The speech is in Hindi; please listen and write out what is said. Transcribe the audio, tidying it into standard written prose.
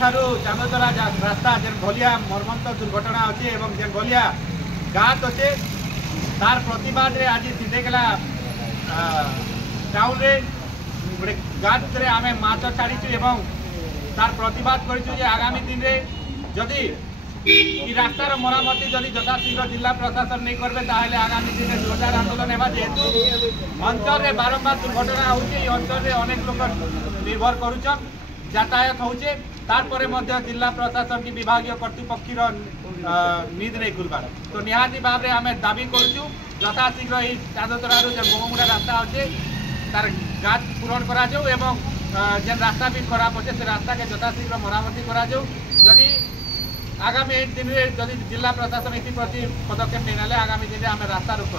ठारू चांदोतरा रास्ता जेन भलिया मर्मंत दुर्घटना अच्छे और जेन भलिया गात अच्छे तार प्रतिवाद रे आज सीधेगला टाउन रे गोटे गात रे आमे माछ छाड़ीचु एवं तार प्रतिवाद करिचु जे आगामी दिन रे जदि ई रास्तार मरामती जदि यथाशीघ्र जिला प्रशासन नहीं करबे ताहले आगामी दिन में जोरदार आंदोलन हेबा जेहेतु अंचल रे बारंबार दुर्घटना होउचे। अंचल रे अनेक लोक निर्भर करूछन यातायात होउचे तारपरे मध्य जिला प्रशासन की विभागीय कर्तृपक्षर नींद नहीं खुलबार। तो निहाती भाव में आम दाबी करूँ यथाशीघ्र ये चांदोतरा जो बोमुड़ा रास्ता अच्छे तार गात पूरण करा एवं जेन रास्ता भी खराब अच्छे से रास्ता के यथाशीघ्र मरामती करा जदि आगामी दिन में जदि जिला प्रशासन इति प्रति पदक्षेप नहीं ना आगामी दिन में आम रास्ता रोक